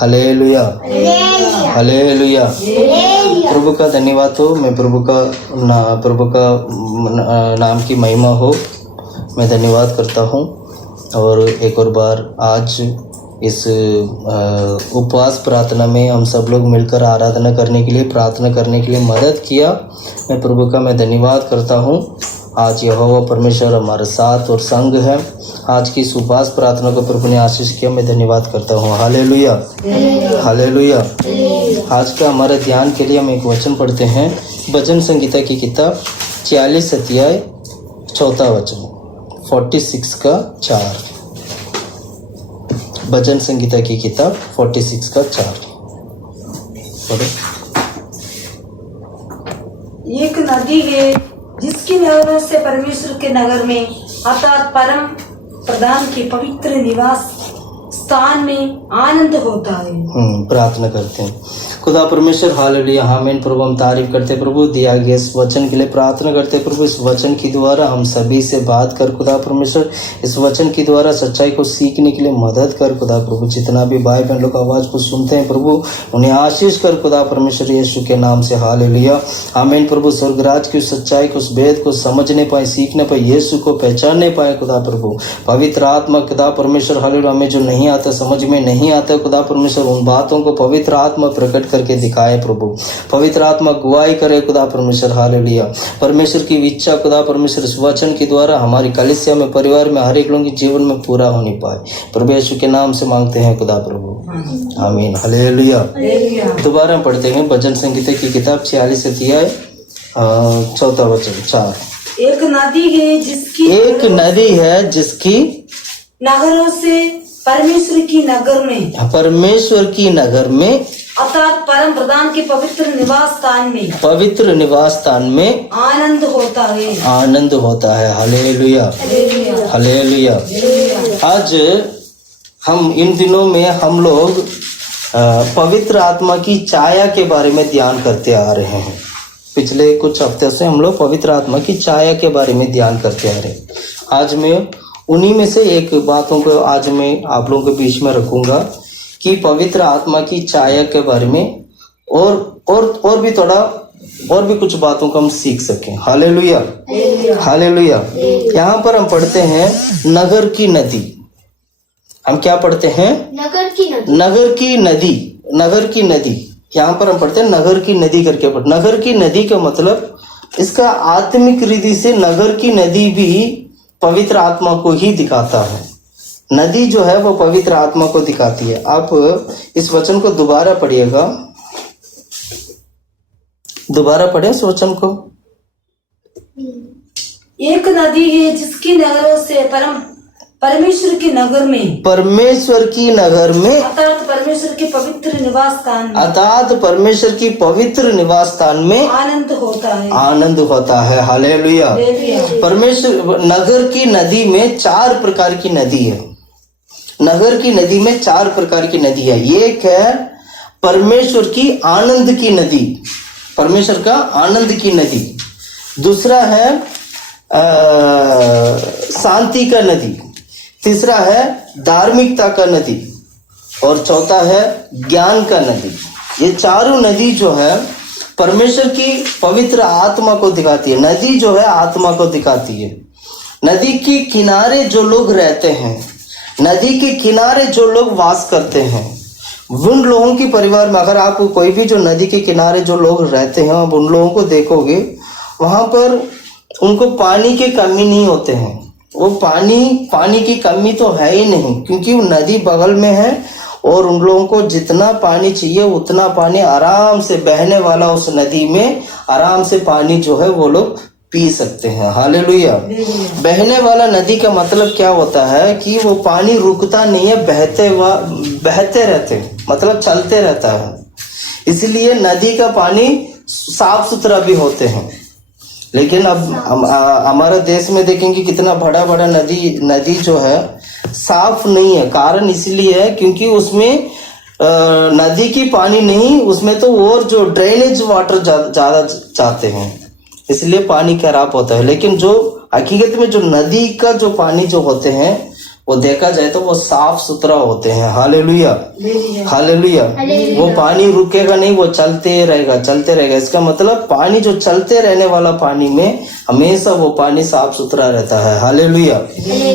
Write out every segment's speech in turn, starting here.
Hallelujah, hallelujah. प्रभु का धन्यवाद हो। मैं प्रभु का नाम की महिमा हो। मैं धन्यवाद करता हूँ और एक और बार आज इस उपवास प्रार्थना में हम सब लोग मिलकर आराधना करने के लिए, प्रार्थना करने के लिए मदद किया। मैं प्रभु का धन्यवाद करता हूँ। आज यहोवा परमेश्वर हमारे साथ और संग है। आज की इस उपवास प्रार्थना को प्रभु ने आशीष किया। मैं धन्यवाद करता हूँ। Hallelujah, hallelujah. आज का हमारे ध्यान के लिए हम एक वचन पढ़ते हैं। भजन संगीता की किताब 46 अध्याय 4 वचन, 46 का 4। भजन संगीता की किताब 46 का 4 पढ़ो। एक नदी है जिसकी नहरों से परमेश्वर के नगर में अर्थात परम प्रधान के पवित्र निवास स्थान में आनंद होता है। प्रार्थना करते हैं। खुदा परमेश्वर, हालेलुया, आमीन। प्रभु हम तारीफ करते प्रभु दिया गया इस वचन के लिए प्रार्थना करते प्रभु। इस वचन के द्वारा हम सभी से बात कर खुदा परमेश्वर। इस वचन के द्वारा सच्चाई को सीखने के लिए मदद कर खुदा प्रभु। जितना भी भाई बहन लोग आवाज को सुनते हैं प्रभु, उन्हें आशीष कर खुदा परमेश्वर यीशु के नाम से। हालेलुया, आमीन। प्रभु स्वर्गराज की उस सच्चाई को, उस वेद को समझने पाए, सीखने पाए, यीशु को पहचानने पाए खुदा प्रभु। पवित्र आत्मा खुदा परमेश्वर, हालेलुया, हमें जो नहीं आता, समझ में नहीं आता खुदा परमेश्वर, उन बातों को पवित्र आत्मा प्रकट करके दिखाए प्रभु। पवित्र आत्मा गवाही करे खुदा परमेश्वर। हालेलुया। परमेश्वर की इच्छा खुदा परमेश्वर इस वचन के द्वारा हमारी कलीसिया में, परिवार में, हर एक लोगों के जीवन में पूरा होने पाए प्रभु यीशु के नाम से मांगते हैं खुदा प्रभु, आमीन। हालेलुया। दोबारा पढ़ते हैं भजन संगीता की किताब 46 अध्याय 4 वचन 4। एक नदी है जिसकी नगरों से परमेश्वर की नगर में अर्थात परम प्रधान के पवित्र निवास स्थान में आनंद होता है। Hallelujah, hallelujah. आज हम इन दिनों में हम लोग पवित्र आत्मा की छाया के बारे में ध्यान करते आ रहे हैं। पिछले कुछ हफ्ते से हम लोग पवित्र आत्मा की छाया के बारे में ध्यान करते आ रहे हैं। आज मैं उन्हीं में से एक बातों को आज मैं आप लोगों के बीच में रखूंगा कि पवित्र आत्मा की छाया के बारे में और भी थोड़ा और भी कुछ बातों को हम सीख सकें। Hallelujah, hallelujah. यहाँ पर हम पढ़ते हैं नगर की नदी। हम क्या पढ़ते हैं? नगर की नदी। यहाँ पर हम पढ़ते हैं नगर की नदी करके पढ़ते। नगर की नदी का मतलब, इसका आत्मिक रीति से नगर की नदी भी पवित्र आत्मा को ही दिखाता है। नदी जो है वो पवित्र आत्मा को दिखाती है। आप इस वचन को दोबारा पढ़िएगा, दोबारा पढ़े इस वचन को। एक नदी है जिसकी नगरों से परमेश्वर की नगर में अर्थात परमेश्वर के पवित्र निवास स्थान में आनंद होता है। हालेलुया। परमेश्वर नगर की नदी में 4 प्रकार की नदी है। नगर की नदी में 4 प्रकार की नदी है। एक है परमेश्वर की आनंद की नदी, परमेश्वर का आनंद की नदी। दूसरा है शांति का नदी। तीसरा है धार्मिकता का नदी और चौथा है ज्ञान का नदी। ये चारों नदी जो है परमेश्वर की पवित्र आत्मा को दिखाती है। नदी जो है आत्मा को दिखाती है। नदी के किनारे जो लोग रहते हैं, नदी के किनारे जो लोग वास करते हैं, उन लोगों की परिवार में अगर आप कोई भी जो नदी के किनारे जो लोग रहते हैं, आप उन लोगों को देखोगे, वहां पर उनको पानी की कमी नहीं होते हैं। वो पानी की कमी तो है ही नहीं, क्योंकि वो नदी बगल में है और उन लोगों को जितना पानी चाहिए उतना पानी आराम से बहने वाला उस नदी में आराम से पानी जो है वो लोग पी सकते हैं। हालेलुया। बहने वाला नदी का मतलब क्या होता है कि वो पानी रुकता नहीं है, बहते रहते, मतलब चलते रहता है। इसलिए नदी का पानी साफ सुथरा भी होते हैं। लेकिन अब हमारे देश में देखेंगे कितना बड़ा बड़ा नदी जो है साफ नहीं है। कारण इसलिए है क्योंकि उसमें नदी की पानी नहीं, उसमें तो और जो ड्रेनेज वाटर ज्यादा जाते हैं, इसलिए पानी खराब होता है। लेकिन जो हकीकत में जो नदी का जो पानी जो होते हैं वो देखा जाए तो वो साफ सुथरा होते हैं। Hallelujah, hallelujah. वो पानी रुकेगा नहीं, वो चलते रहेगा, चलते रहेगा। इसका मतलब पानी जो चलते रहने वाला पानी में हमेशा वो पानी साफ सुथरा रहता है। हालेलुया।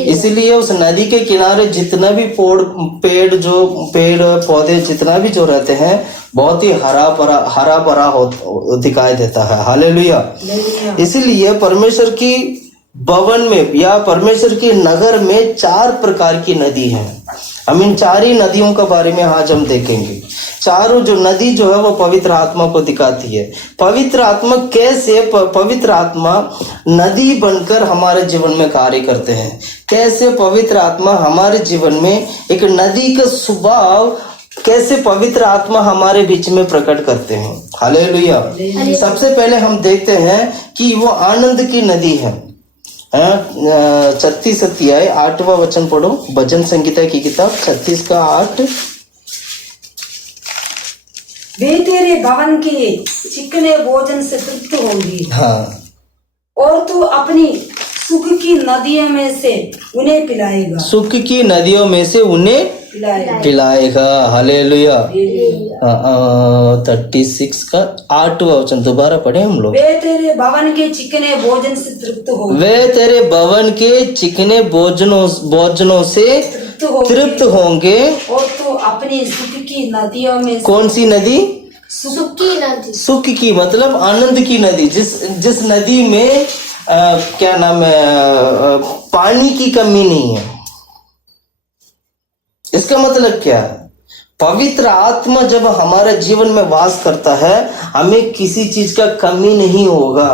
इसीलिए उस नदी के किनारे जितना भी पेड़ पौधे जितना भी जो रहते हैं बहुत ही हरा भरा दिखाई देता है। हालेलुया। इसीलिए परमेश्वर की भवन में या परमेश्वर की नगर में 4 प्रकार की नदी है। हम इन 4 ही नदियों के बारे में आज हम देखेंगे। चारों जो नदी जो है वो पवित्र आत्मा को दिखाती है। पवित्र आत्मा कैसे पवित्र आत्मा नदी बनकर हमारे जीवन में कार्य करते हैं, कैसे पवित्र आत्मा हमारे जीवन में एक नदी का स्वभाव, कैसे पवित्र आत्मा हमारे बीच में प्रकट करते हैं। हालेलुया। सबसे पहले हम देखते हैं कि वो आनंद की नदी है। 36 अध्याय 8वां वचन पढ़ो, भजन संगीता की किताब 36 का 8। वे तेरे भवन के चिकने भोजन से तृप्त होंगी। हाँ, और तू अपनी सुख की नदियों में से उन्हें पिलाएगा। सुख की नदियों में से उन्हें पिलाएगा। हालेलुया। 36 का 8वां वचन दोबारा पढ़े हम लोग। वे तेरे भवन के चिकने भोजन से तृप्त होंगे। वे तेरे भवन के चिकने भोजनों से तृप्त होंगे। और तू अपनी सुख की नदियों में से, कौन सी नदी? सुख की नदी। सुख की मतलब आनंद की नदी, जिस नदी में क्या नाम है, पानी की कमी नहीं है। इसका मतलब क्या है? पवित्र आत्मा जब हमारे जीवन में वास करता है, हमें किसी चीज का कमी नहीं होगा।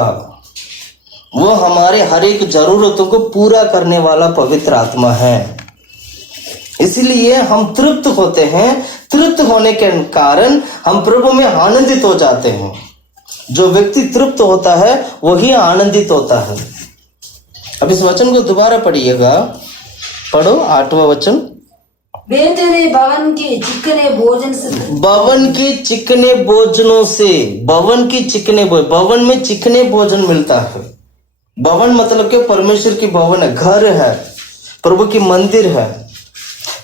वो हमारे हर एक जरूरतों को पूरा करने वाला पवित्र आत्मा है। इसलिए हम तृप्त होते हैं। तृप्त होने के कारण हम प्रभु में आनंदित हो जाते हैं। जो व्यक्ति तृप्त होता है वही आनंदित होता है। अब इस वचन को दोबारा पढ़िएगा, पढ़ो 8वां वचन। वे तेरे भवन के चिकने भोजन से, भवन के चिकने भोजनों से, भवन की चिकने भवन में चिकने भोजन मिलता है। भवन मतलब कि परमेश्वर की भवन है, घर है, प्रभु की मंदिर है।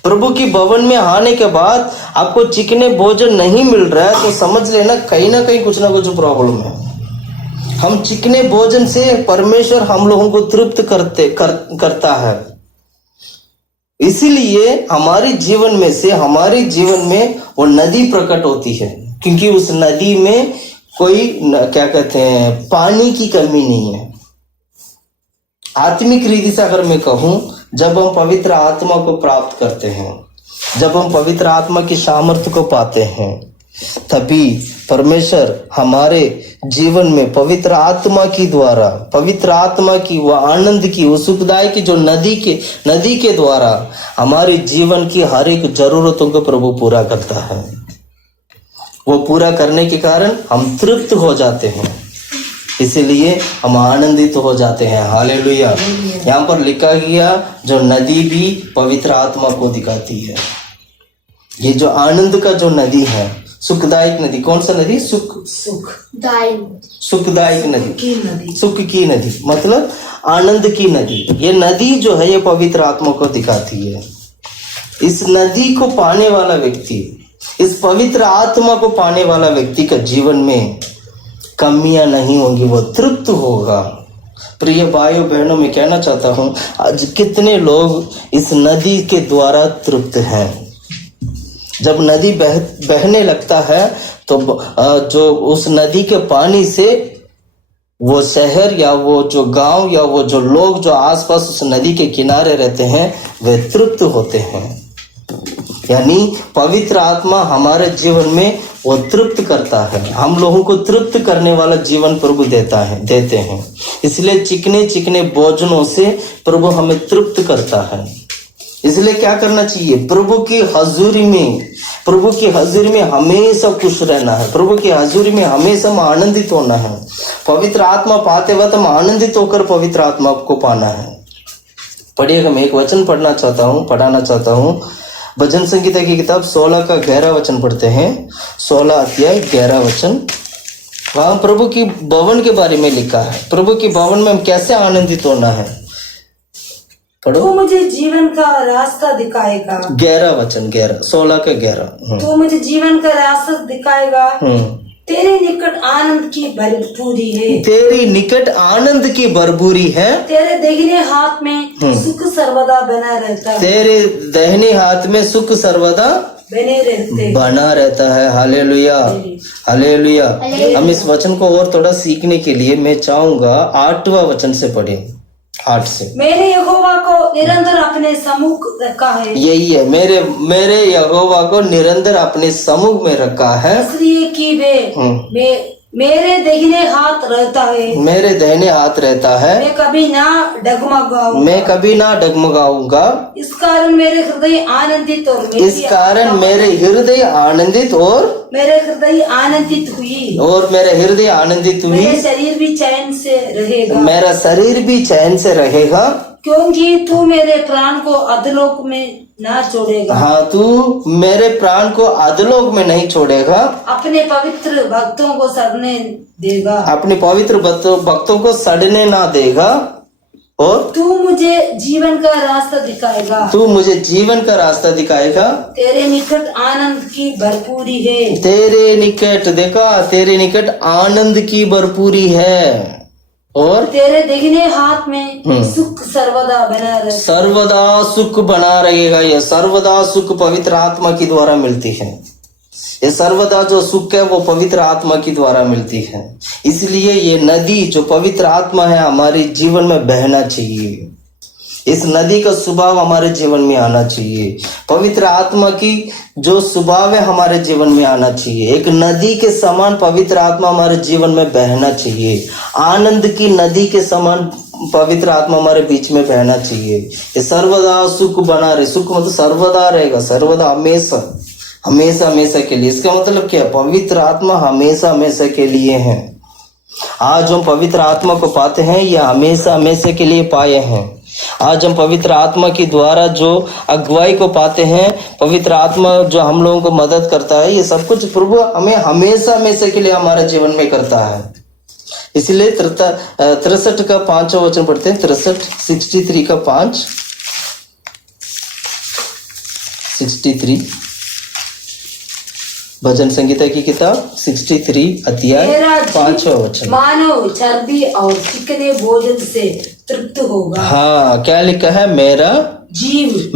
प्रभु की भवन में आने के बाद आपको चिकने भोजन नहीं मिल रहा है तो समझ लेना कहीं ना कुछ प्रॉब्लम है। हम चिकने भोजन से परमेश्वर हम लोगों को तृप्त करता है। इसीलिए हमारे जीवन में वो नदी प्रकट होती है, क्योंकि उस नदी में कोई क्या कहते हैं, पानी की कमी नहीं है। आत्मिक रीति से अगर मैं कहूं, जब हम पवित्र आत्मा को प्राप्त करते हैं, जब हम पवित्र आत्मा की सामर्थ्य को पाते हैं, तभी परमेश्वर हमारे जीवन में पवित्र आत्मा की वो आनंद की, वो सुखदायक की जो नदी के द्वारा हमारे जीवन की हर एक जरूरतों को प्रभु पूरा करता है। वो पूरा करने के कारण हम तृप्त हो जाते हैं, इसीलिए हम आनंदित हो जाते हैं। हालेलुया। यहाँ पर लिखा गया जो नदी भी पवित्र आत्मा को दिखाती है। ये जो आनंद का जो नदी है, सुखदायक नदी, कौन सा नदी? सुखदायक नदी, सुख की नदी मतलब आनंद की नदी। ये नदी जो है ये पवित्र आत्मा को दिखाती है। इस नदी को पाने वाला व्यक्ति, इस पवित्र आत्मा को पाने वाला व्यक्ति का जीवन में कमियां नहीं होंगी, वो तृप्त होगा। प्रिय भाइयों बहनों, मैं कहना चाहता हूं, आज कितने लोग इस नदी के द्वारा तृप्त हैं। जब नदी बहने लगता है तो जो उस नदी के पानी से वो शहर या वो जो गांव या वो जो लोग जो आसपास उस नदी के किनारे रहते हैं वे तृप्त होते हैं। यानी पवित्र आत्मा हमारे जीवन में वो तृप्त करता है। हम लोगों को तृप्त करने वाला जीवन प्रभु देते हैं। इसलिए चिकने चिकने भोजनों से प्रभु हमें तृप्त करता है। इसलिए क्या करना चाहिए? प्रभु की हजूरी में हमेशा खुश रहना है। प्रभु की हजूरी में हमेशा हम आनंदित होना है। पवित्र आत्मा पाते वक्त हम आनंदित होकर पवित्र आत्मा को पाना है। पढ़िएगा, मैं एक वचन पढ़ाना चाहता हूँ। भजन संगीता की किताब 16 का 11 वचन पढ़ते हैं। 16 अध्याय 11 वचन। वहां प्रभु की भवन के बारे में लिखा है। प्रभु की भवन में हम कैसे आनंदित होना है। पढ़ो। तू मुझे जीवन का रास्ता दिखाएगा। 11 वचन, 11, 16 के 11। तू मुझे जीवन का रास्ता दिखाएगा। तेरे निकट आनंद की भरपूरी है। तेरी निकट आनंद की भरपूरी है। तेरे दाहिने हाथ में सुख सर्वदा बना रहता है। तेरे दाहिने हाथ में सुख सर्वदा बने रहते। बना रहता है। Hallelujah, hallelujah. हम इस वचन को और थोड़ा सीखने के लिए मैं चाहूंगा 8वां वचन से पढ़ें, 8 से। मैंने यहोवा को निरंतर अपने सम्मुख रखा है। यही है, मेरे यहोवा को निरंतर अपने सम्मुख में रखा है, इसलिए कि वे मेरे दाहिने हाथ रहता है। मेरे दाहिने हाथ रहता है। मैं कभी ना डगमगाऊंगा। मैं कभी ना डगमगाऊंगा। इस कारण मेरे हृदय आनंदित और इस कारण मेरे हृदय आनंदित और मेरे हृदय आनंदित हुई। और मेरे हृदय आनंदित हुई। मेरा शरीर भी चैन से रहेगा। मेरा शरीर भी चैन से रहेगा, क्योंकि तू मेरे प्राण को अधोलोक में ना छोड़ेगा। हाँ, तू मेरे प्राण को अधोलोक में नहीं छोड़ेगा। अपने पवित्र भक्तों को सड़ने देगा। अपने पवित्र भक्तों को सड़ने ना देगा। और तू मुझे जीवन का रास्ता दिखाएगा। तू मुझे जीवन का रास्ता दिखाएगा। तेरे निकट आनंद की भरपूरी है। तेरे निकट, देखा, तेरे निकट आनंद की भरपूरी है। और तेरे दाहिने हाथ में सुख सर्वदा बना रहे। सर्वदा सुख बना रहेगा। यह सर्वदा सुख पवित्र आत्मा के द्वारा मिलती है। ये सर्वदा जो सुख है वो पवित्र आत्मा के द्वारा मिलती है। इसलिए ये नदी जो पवित्र आत्मा है हमारे जीवन में बहना चाहिए। इस नदी का स्वभाव हमारे जीवन में आना चाहिए। पवित्र आत्मा की जो स्वभाव है हमारे जीवन में आना चाहिए। एक नदी के समान पवित्र आत्मा हमारे जीवन में बहना चाहिए। आनंद की नदी के समान पवित्र आत्मा हमारे बीच में बहना चाहिए। ये सर्वदा सुख बना रहे। सुख मतलब सर्वदा रहेगा, सर्वदा, हमेशा, हमेशा हमेशा के लिए। इसका मतलब क्या है? पवित्र आत्मा हमेशा हमेशा के लिए है। आज हम पवित्र आत्मा को पाते हैं, यह हमेशा हमेशा के लिए पाए हैं। आज हम पवित्र आत्मा के द्वारा जो अगुवाई को पाते हैं, पवित्र आत्मा जो हम लोगों को मदद करता है, ये सब कुछ प्रभु हमें हमेशा हमेशा के लिए हमारे जीवन में करता है। इसलिए 63 का 5वां वचन पढ़ते हैं। 63 का 5, 63 भजन संगीता की किताब 63 अध्याय 5वां वचन। मानव चर्बी और चिकने भोजन से तृप्त होगा। हाँ, क्या लिखा है? मेरा जीव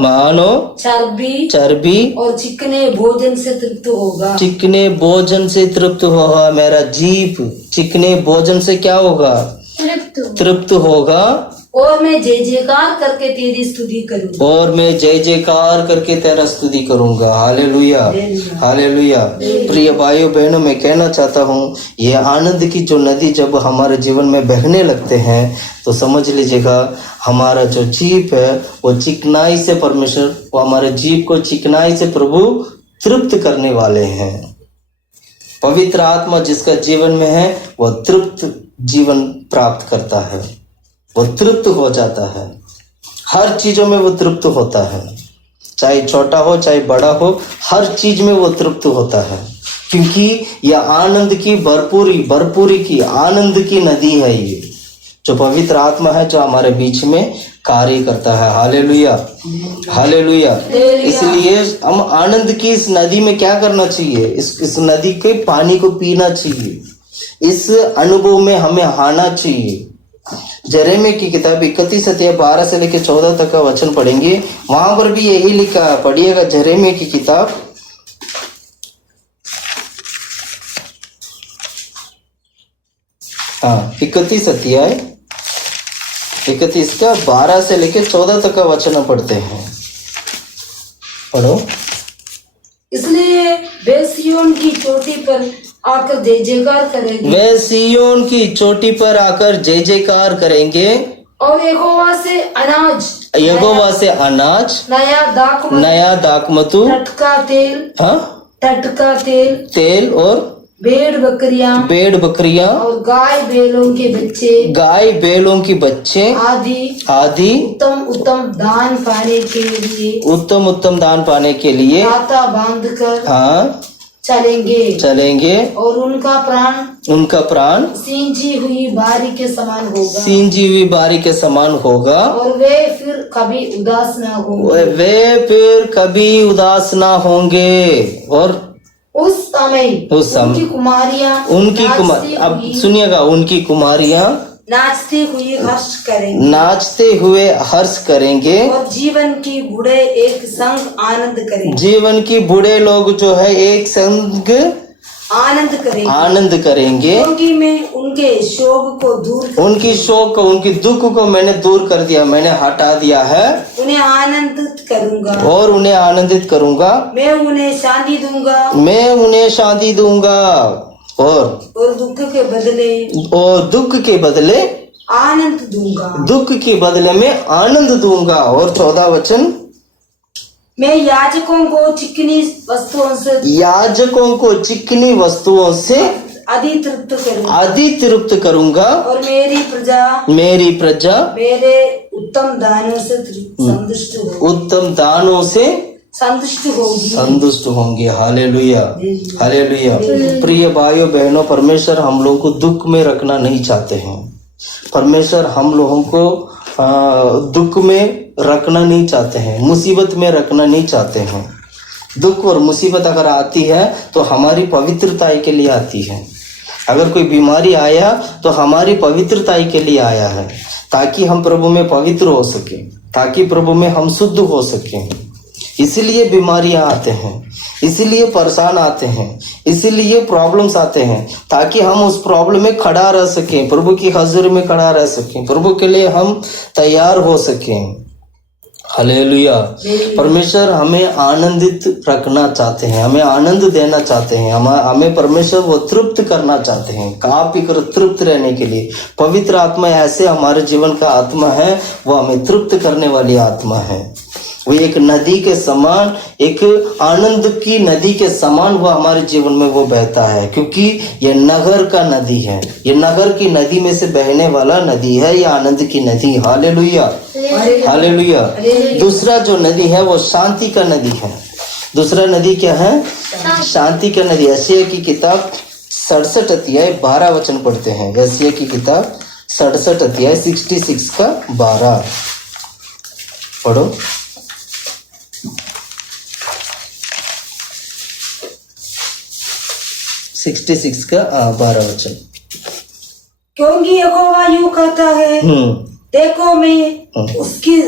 मानो चर्बी और चिकने भोजन से तृप्त होगा। चिकने भोजन से तृप्त होगा। मेरा जीव चिकने भोजन से क्या होगा? तृप्त होगा। और मैं जय जयकार करके तेरी स्तुति करूंगा। और मैं जय जयकार करके तेरा स्तुति करूंगा। Hallelujah, hallelujah. प्रिय भाइयों बहनों, मैं कहना चाहता हूँ, ये आनंद की जो नदी जब हमारे जीवन में बहने लगते हैं तो समझ लीजिएगा हमारा जो जीव है वो चिकनाई से, परमेश्वर वो हमारे जीव को चिकनाई से प्रभु तृप्त करने वाले हैं। पवित्र आत्मा जिसका जीवन में है वो तृप्त जीवन प्राप्त करता है, वो तृप्त हो जाता है। हर चीजों में वो तृप्त होता है, चाहे छोटा हो चाहे बड़ा हो, हर चीज में वो तृप्त होता है। क्योंकि यह आनंद की भरपूरी की आनंद की नदी है। ये जो पवित्र आत्मा है जो हमारे बीच में कार्य करता है। Hallelujah, hallelujah. इसलिए हम आनंद की इस नदी में क्या करना चाहिए? इस नदी के पानी को पीना चाहिए। इस अनुभव में हमें आना चाहिए। जरेमिया की किताब 31 अध्याय 12 से लेकर 14 तक का वचन पढ़ेंगे, वहां पर भी यही लिखा है। पढ़िएगा जरेमिया की किताब 31 अध्याय 31 का 12 से लेकर 14 तक का वचन पढ़ते हैं। पढ़ो। इसलिए वे सिय्योन की चोटी पर आकर जय जयकार करेंगे। वे सिय्योन की चोटी पर आकर जय जयकार करेंगे। और यहोवा से अनाज, नया दाखमधु, टटका तेल और भेड़ बकरियां और गाय बैलों के बच्चे आदि उत्तम दान पाने के लिए खाता बांधकर चलेंगे और उनका प्राण सींची हुई बारी के समान होगा। सींची हुई बारी के समान होगा और वे फिर कभी उदास ना होंगे। वे फिर कभी उदास ना होंगे। और उस समय उनकी कुमारियां अब सुनिएगा, उनकी कुमारियां नाचते हुए हर्ष करेंगे और जीवन की बूढ़े एक संग जीवन की बूढ़े लोग जो है एक संग आनंद करेंगे क्योंकि मैं उनके शोक को उनकी दुख को मैंने दूर कर दिया, मैंने हटा दिया है। उन्हें आनंदित करूंगा मैं उन्हें शांति दूंगा और दुख के बदले दुख के बदले में आनंद दूंगा। और 14 वचन, मैं याजकों को चिकनी वस्तुओं से अधितृप्त करूंगा और मेरी प्रजा मेरे उत्तम दानों से संतुष्ट होंगे। Hallelujah, hallelujah. प्रिय भाइयों बहनों, परमेश्वर हम लोगों को दुख में रखना नहीं चाहते हैं। परमेश्वर हम लोगों को दुख में रखना नहीं चाहते हैं, मुसीबत में रखना नहीं चाहते हैं। दुख और मुसीबत अगर आती है तो हमारी पवित्रता के लिए आती है। अगर कोई बीमारी आया तो हमारी पवित्रता के लिए आया है, ताकि हम प्रभु में पवित्र हो सके, ताकि प्रभु में हम शुद्ध हो सके। इसीलिए बीमारियां आते हैं, इसीलिए परेशान आते हैं, इसीलिए प्रॉब्लम्स आते हैं, ताकि हम उस प्रॉब्लम में खड़ा रह सकें, प्रभु की हजूरी में खड़ा रह सकें, प्रभु के लिए हम तैयार हो सकें। हालेलुया। परमेश्वर हमें आनंदित रखना चाहते हैं, हमें आनंद देना चाहते हैं, हमें परमेश्वर वो तृप्त करना चाहते हैं। खा पी कर तृप्त रहने के लिए पवित्र आत्मा ऐसे हमारे जीवन का आत्मा है, वो हमें तृप्त करने वाली आत्मा है। वो एक नदी के समान, एक आनंद की नदी के समान वो हमारे जीवन में वो बहता है, क्योंकि ये नगर का नदी है, ये नगर की नदी में से बहने वाला नदी है, ये आनंद की नदी। Hallelujah, hallelujah. दूसरा जो नदी है वो शांति का नदी है। दूसरा नदी क्या है? शांति का नदी। यशायाह की किताब 67 अध्याय 12 वचन पढ़ते हैं। यशायाह की किताब 67 अध्याय 66 का 12 पढ़ो। 66 का 12 वचन। क्योंकि यहोवा यूं कहता है, देखो मैं उसकी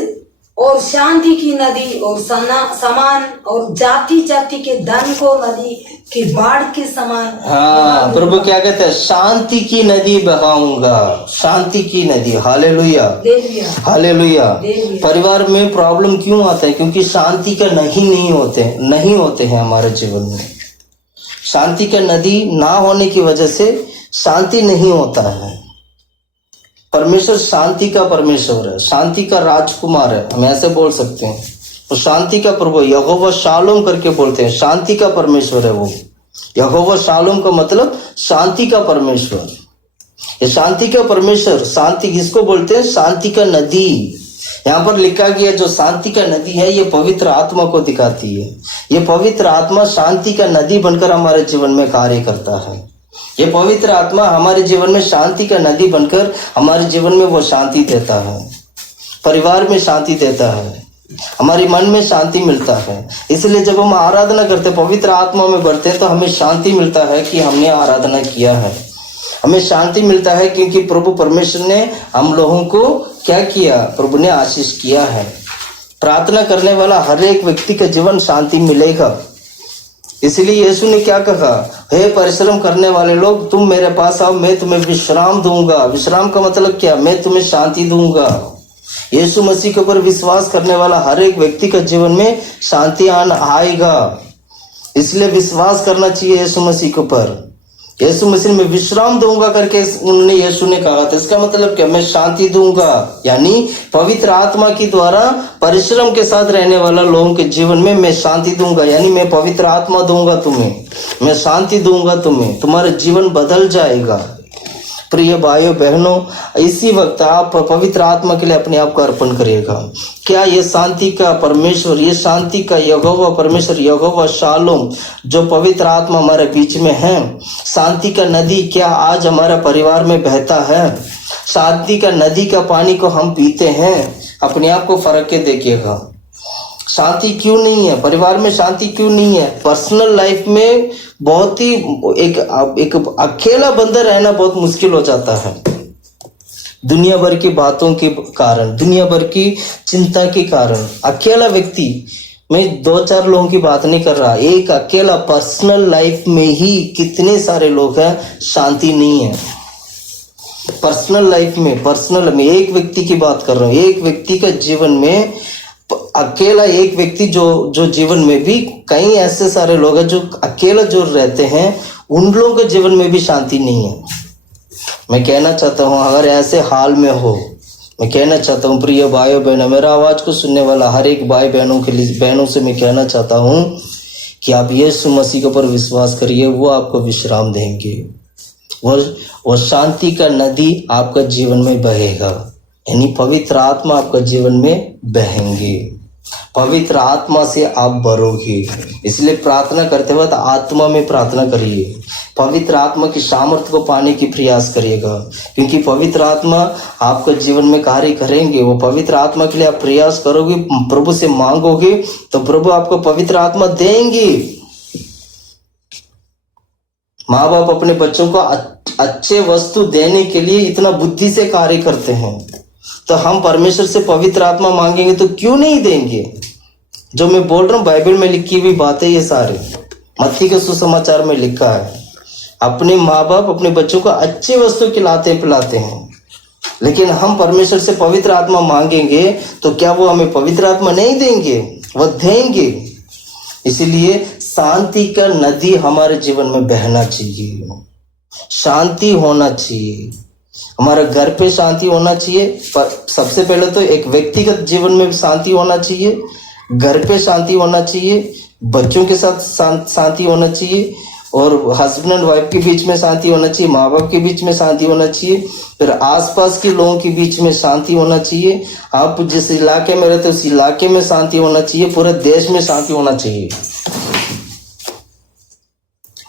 और शांति की नदी और समान और जाति जाति के धन को नदी की बाढ़ के समान। हाँ, प्रभु क्या कहते हैं? शांति की नदी बहाऊंगा, शांति की नदी। Hallelujah, hallelujah. परिवार में प्रॉब्लम क्यों आता है? क्योंकि शांति का नहीं होते हैं हमारे जीवन में। शांति का नदी ना होने की वजह से शांति नहीं होता है। परमेश्वर शांति का परमेश्वर है, शांति का राजकुमार है, हम ऐसे बोल सकते हैं। तो शांति का प्रभु यहोवा शालोम करके बोलते हैं, शांति का परमेश्वर है वो। यहोवा शालोम का मतलब शांति का परमेश्वर। ये शांति का परमेश्वर, शांति किसको बोलते हैं? शांति का नदी। यहाँ पर लिखा गया जो शांति का नदी है, ये पवित्र आत्मा को दिखाती है। ये पवित्र आत्मा शांति का नदी बनकर हमारे जीवन में कार्य करता है। ये पवित्र आत्मा हमारे जीवन में शांति का नदी बनकर हमारे जीवन में वो शांति देता है, परिवार में शांति देता है, हमारे मन में शांति मिलता है। इसलिए जब हम आराधना करते, पवित्र आत्मा में बढ़ते हैं, तो हमें शांति मिलता है कि हमने आराधना किया है। हमें शांति मिलता है क्योंकि प्रभु परमेश्वर ने हम लोगों को क्या किया? प्रभु ने आशीष किया है। प्रार्थना करने वाला हर एक व्यक्ति का जीवन शांति मिलेगा। इसलिए यीशु ने क्या कहा? हे परिश्रम करने वाले लोग, तुम मेरे पास आओ, मैं तुम्हें विश्राम दूंगा। विश्राम का मतलब क्या? मैं तुम्हें शांति दूंगा। यीशु मसीह के ऊपर विश्वास करने वाला हर एक व्यक्ति का जीवन में शांति आएगा। इसलिए विश्वास करना चाहिए यीशु मसीह के ऊपर। यीशु मसीह में विश्राम दूंगा करके उन्होंने यीशु ने कहा था। इसका मतलब क्या? मैं शांति दूंगा, यानी पवित्र आत्मा के द्वारा परिश्रम के साथ रहने वाला लोगों के जीवन में मैं शांति दूंगा, यानी मैं पवित्र आत्मा दूंगा तुम्हें, मैं शांति दूंगा तुम्हें, तुम्हारा जीवन बदल जाएगा। प्रिय भाइयों बहनों, इसी वक्त आप पवित्र आत्मा के लिए अपने आप को अर्पण करिएगा। क्या ये शांति का परमेश्वर, ये शांति का यहोवा परमेश्वर, यहोवा शालोम जो पवित्र आत्मा हमारे बीच में है, शांति का नदी क्या आज हमारा परिवार में बहता है? शांति का नदी का पानी को हम पीते हैं? अपने आप को फर्क के देखिएगा। शांति क्यों नहीं है परिवार में? शांति क्यों नहीं है पर्सनल लाइफ में? बहुत ही एक अकेला बंदा रहना बहुत मुश्किल हो जाता है, दुनिया भर की बातों के कारण, दुनिया भर की चिंता के कारण। अकेला व्यक्ति, मैं 2-4 लोगों की बात नहीं कर रहा, एक अकेला पर्सनल लाइफ में ही कितने सारे लोग हैं, शांति नहीं है पर्सनल लाइफ में। पर्सनल में एक व्यक्ति की बात कर रहा हूँ, एक व्यक्ति का जीवन में, अकेला एक व्यक्ति जो जीवन में भी, कई ऐसे सारे लोग हैं जो अकेला जो रहते हैं, उन लोगों के जीवन में भी शांति नहीं है। मैं कहना चाहता हूँ अगर ऐसे हाल में हो, मैं कहना चाहता हूँ प्रिय भाइयों बहनों, मेरा आवाज को सुनने वाला हर एक भाई बहनों के लिए, बहनों से मैं कहना चाहता हूँ कि आप यीशु मसीह के ऊपर विश्वास करिए, वो आपको विश्राम देंगे। वो शांति का नदी आपका जीवन में बहेगा, यानी पवित्र आत्मा आपका जीवन में बहेंगे, पवित्र आत्मा से आप भरोगे। इसलिए प्रार्थना करते वक्त आत्मा में प्रार्थना करिए, पवित्र आत्मा की सामर्थ्य को पाने की प्रयास करिएगा, क्योंकि पवित्र आत्मा आपका जीवन में कार्य करेंगे। वो पवित्र आत्मा के लिए आप प्रयास करोगे, प्रभु से मांगोगे तो प्रभु आपको पवित्र आत्मा देंगे। माँ बाप अपने बच्चों को अच्छे वस्तु देने के लिए इतना बुद्धि से कार्य करते हैं, तो हम परमेश्वर से पवित्र आत्मा मांगेंगे तो क्यों नहीं देंगे? जो मैं बोल रहा हूँ बाइबल में लिखी हुई बातें, ये सारे मत्ती के सुसमाचार में लिखा है। अपने माँ बाप अपने बच्चों को अच्छे वस्तु खिलाते पिलाते हैं, लेकिन हम परमेश्वर से पवित्र आत्मा मांगेंगे तो क्या वो हमें पवित्र आत्मा नहीं देंगे? वो देंगे। इसलिए शांति का नदी हमारे जीवन में बहना चाहिए, शांति होना चाहिए, हमारे घर पे शांति होना चाहिए। पर सबसे पहले तो एक व्यक्तिगत जीवन में शांति होना चाहिए, घर पे शांति होना चाहिए, बच्चों के साथ शांति होना चाहिए, और हस्बैंड एंड वाइफ के बीच में शांति होना चाहिए, माँ बाप के बीच में शांति होना चाहिए, फिर आसपास के लोगों के बीच में शांति होना चाहिए। आप जिस इलाके में रहते उस इलाके में शांति होना चाहिए, पूरे देश में शांति होना चाहिए।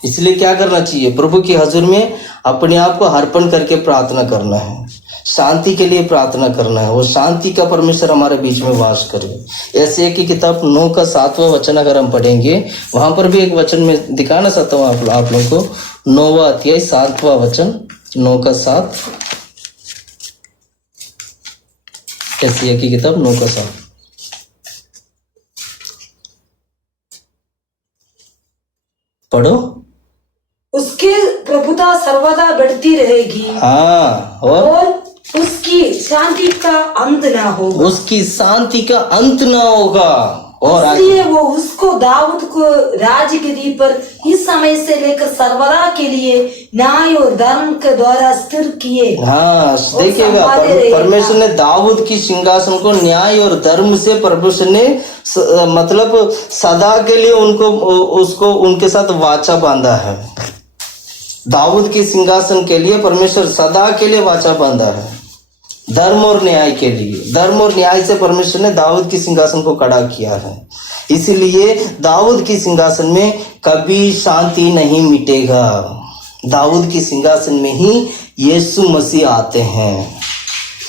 इसलिए क्या करना चाहिए? प्रभु की हजूर में अपने आप को अर्पण करके प्रार्थना करना है, शांति के लिए प्रार्थना करना है। वो शांति का परमेश्वर हमारे बीच में वास करे। ऐसे की किताब 9 का 7वां वचन अगर हम पढ़ेंगे, वहां पर भी एक वचन में दिखाना चाहता हूँ आप लोगों को। 9वां अध्याय 7वां वचन, 9 का 7, ऐसे की किताब 9 का 7 पढ़ो। उसकी प्रभुता सर्वदा बढ़ती रहेगी, हाँ, और उसकी शांति का अंत ना होगा। उसकी शांति का अंत ना होगा। और इसलिए वो उसको दाऊद को राजगिरी पर इस समय से लेकर सर्वदा के लिए न्याय और धर्म के द्वारा स्थिर किए। हाँ, देखिएगा परमेश्वर ने दाऊद की सिंहासन को न्याय और धर्म से परमेश्वर ने मतलब सदा के लिए उसको उनके साथ वाचा बांधा है। दाऊद के सिंहासन के लिए परमेश्वर सदा के लिए वाचा बांधा है, धर्म और न्याय के लिए। धर्म और न्याय से परमेश्वर ने दाऊद की सिंहासन को खड़ा किया है। इसलिए दाऊद की सिंहासन में कभी शांति नहीं मिटेगा। दाऊद की सिंहासन में ही यीशु मसीह आते हैं।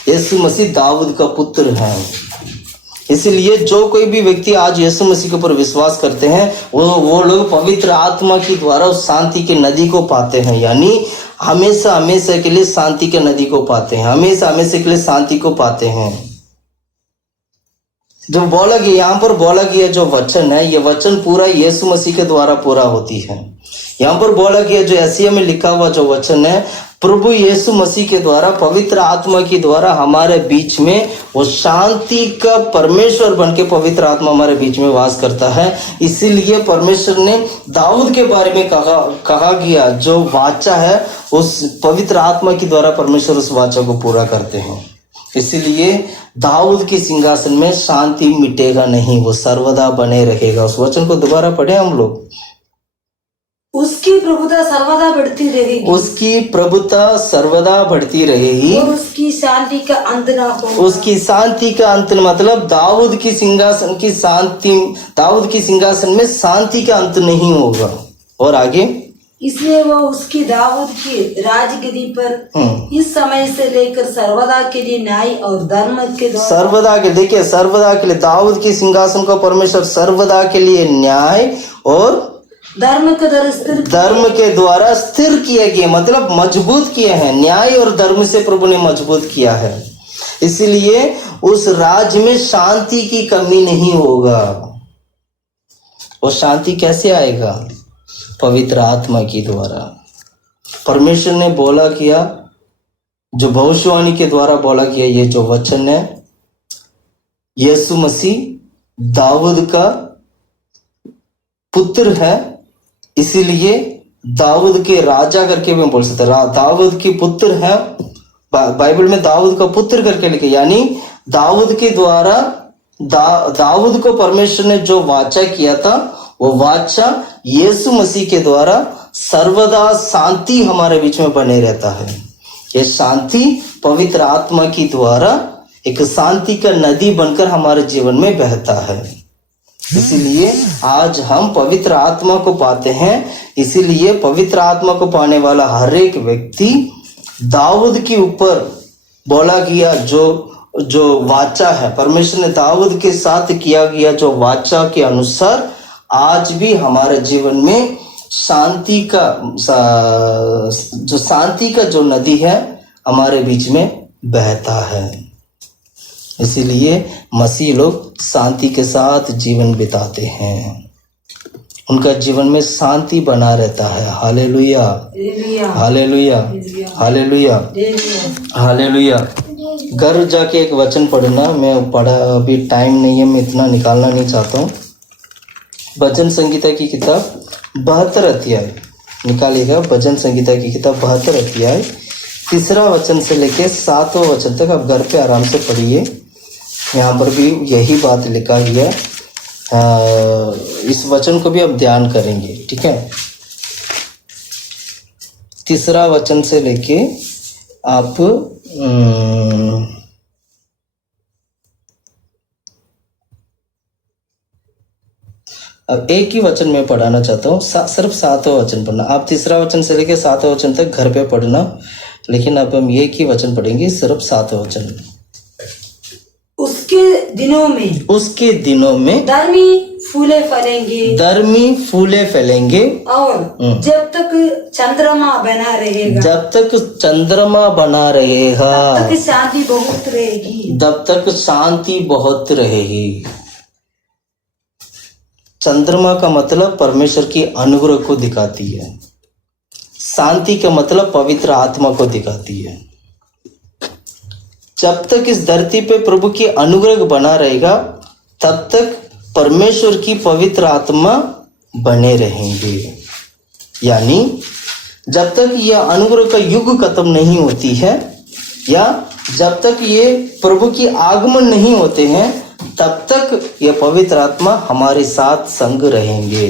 यीशु मसीह दाऊद का पुत्र है। इसलिए जो कोई भी व्यक्ति आज यीशु मसीह के ऊपर विश्वास करते हैं, वो लोग पवित्र आत्मा के द्वारा उस शांति की नदी को पाते हैं, यानी हमेशा हमेशा के लिए शांति के नदी को पाते हैं, हमेशा हमेशा के लिए शांति को पाते हैं। जो बोला गया, यहाँ पर बोला गया जो वचन है, ये वचन पूरा यीशु मसीह के द्वारा पूरा होती है। यहाँ पर बोला गया जो यशायाह में लिखा हुआ जो वचन है, प्रभु यीशु मसीह के द्वारा, पवित्र आत्मा के द्वारा हमारे बीच में वो शांति का परमेश्वर बन के पवित्र आत्मा हमारे बीच में वास करता है। इसीलिए परमेश्वर ने दाऊद के बारे में कहा गया जो वाचा है, उस पवित्र आत्मा के द्वारा परमेश्वर उस वाचा को पूरा करते हैं। इसीलिए दाऊद के सिंहासन में शांति मिटेगा नहीं, वो सर्वदा बने रहेगा। उस वचन को दोबारा पढ़े हम लोग। उसकी प्रभुता सर्वदा बढ़ती रहेगी उसकी प्रभुता सर्वदा बढ़ती रहेगी और उसकी शांति का अंत ना हो। उसकी शांति का अंत मतलब दाऊद की सिंहासन की शांति, दाऊद की सिंहासन में शांति का अंत नहीं होगा। और आगे इसलिए वो उसकी दाऊद की राजगद्दी पर इस समय से लेकर सर्वदा के लिए न्याय और धर्म के द्वारा सर्वदा के, देखिए सर्वदा के लिए दाऊद की सिंहासन को परमेश्वर सर्वदा के लिए न्याय और धर्म के द्वारा स्थिर धर्म के द्वारा स्थिर किया गया, मतलब मजबूत किए हैं। न्याय और धर्म से प्रभु ने मजबूत किया है, इसलिए उस राज्य में शांति की कमी नहीं होगा। और शांति कैसे आएगा? पवित्र आत्मा की द्वारा। परमेश्वर ने बोला किया, जो भविष्यवाणी के द्वारा बोला किया, ये जो वचन है, यीशु मसीह दाऊद का पुत्र है, इसीलिए दाऊद के राजा करके भी बोल सकते हैं। दाऊद की पुत्र है, बाइबल में दाऊद का पुत्र करके लिखे, यानी दाऊद के द्वारा दाऊद को परमेश्वर ने जो वाचा किया था, वो वाचा यीशु मसीह के द्वारा सर्वदा शांति हमारे बीच में बने रहता है। ये शांति पवित्र आत्मा की द्वारा एक शांति का नदी बनकर हमारे जीवन में बहता है। इसीलिए आज हम पवित्र आत्मा को पाते हैं। इसीलिए पवित्र आत्मा को पाने वाला हर एक व्यक्ति दाऊद के ऊपर बोला गया जो वाचा है, परमेश्वर ने दाऊद के साथ किया गया जो वाचा के अनुसार आज भी हमारे जीवन में शांति का जो नदी है हमारे बीच में बहता है। इसीलिए मसीह लोग शांति के साथ जीवन बिताते हैं, उनका जीवन में शांति बना रहता है। Hallelujah, hallelujah, hallelujah, hallelujah. घर जाके एक वचन पढ़ना, मैं पढ़ा अभी टाइम नहीं है, मैं इतना निकालना नहीं चाहता हूँ। भजन संगीता की किताब 72 अध्याय निकालिएगा। भजन संगीता की किताब 72 अध्याय 3 वचन से लेके 7वां वचन तक आप घर पे आराम से पढ़िए। यहाँ पर भी यही बात लिखा हुआ है। इस वचन को भी आप ध्यान करेंगे, ठीक है। 3 वचन से लेके आप अब एक ही वचन में पढ़ाना चाहता हूँ, सिर्फ 7वां वचन पढ़ना। आप 3 वचन से लेके 7वां वचन तक घर पे पढ़ना, लेकिन अब हम एक ही वचन पढ़ेंगे, सिर्फ 7वां वचन। उसके दिनों में धर्मी फूले फैलेंगे, धर्मी फूले फैलेंगे, और जब तक चंद्रमा बना रहेगा, जब तक चंद्रमा बना रहेगा, तब तक शांति बहुत रहेगी, तब तक शांति बहुत रहेगी। चंद्रमा का मतलब परमेश्वर की अनुग्रह को दिखाती है, शांति का मतलब पवित्र आत्मा को दिखाती है। जब तक इस धरती पे प्रभु की अनुग्रह बना रहेगा, तब तक परमेश्वर की पवित्र आत्मा बने रहेंगे। यानी जब तक यह अनुग्रह का युग खत्म नहीं होती है, या जब तक ये प्रभु की आगमन नहीं होते हैं, तब तक यह पवित्र आत्मा हमारे साथ संग रहेंगे।